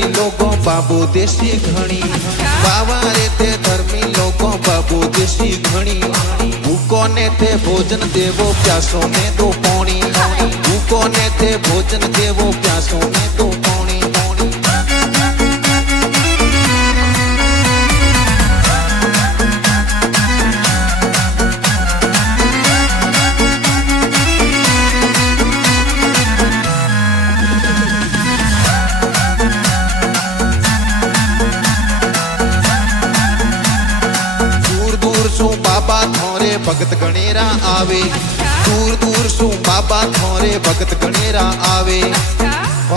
धर्मी लोगों बाबू देसी घणी बावारे थे धर्मी लोगों बाबू देसी घणी भूखों ने थे भोजन देवो प्यासों ने दो पौनी भूखों ने थे भोजन देवो प्यासों ने दो पौनी बाबा थोरे भगत गणेरा आवे दूर दूर सु बाबा थोरे भगत गणेरा आवे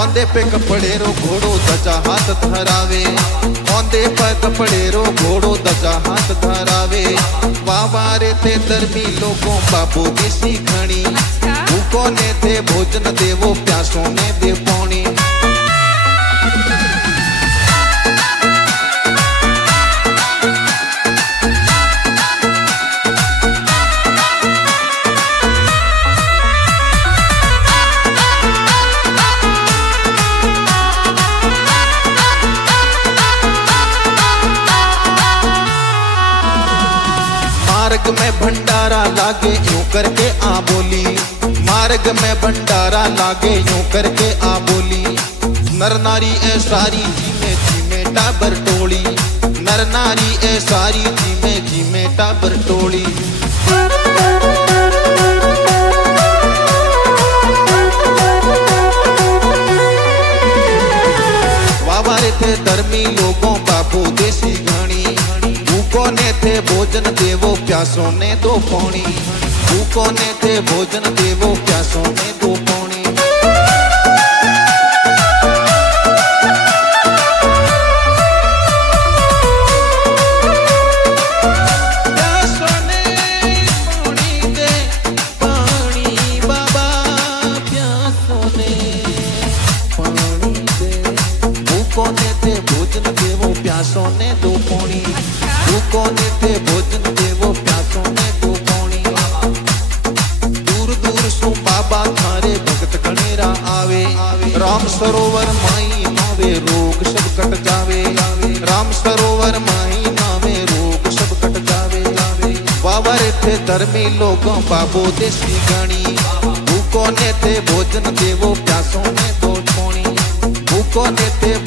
औंदे पे कपड़ेरो घोड़ो दजा हाथ धरावे औंदे पे कपड़ेरो घोड़ो दजा हाथ धरावे वावारे थे धर्मी लोगों बाबू देसी घणी भूखों ने थे भोजन देवो प्यासों ने दे पौनी मार्ग में भंडारा लागे यूं करके आ बोली मार्ग में भंडारा लागे यूं करके आ बोली नर नारी ए सारी जी में टाबर टोली नर नारी ए सारी जी में टाबर टोली वावारे थे धर्मी लोगों बाबू देसी घणी भूखों ने थे भोजन देवो प्यासों ने दो पौनी भूखों ने थे भोजन देवो प्यासों ने दो पौनी प्यासों ने पौनी दे पानी बाबा प्यासों ने पानी दे भूखों ने थे भोजन देवो प्यासों ने दो पौनी भूखों ने थे भोजन देवो प्यासों ने दो पौनी दूर दूर सु बाबा थारे भगत गणेरा आवे राम सरोवर माई नावे रोग सब कट जावे राम सरोवर माई नावे रोग सब कट जावे वावरे थे धर्मी लोगों बाबू देसी घणी भूखों ने थे भोजन देवो प्यासों ने दो पौनी भूखों ने थे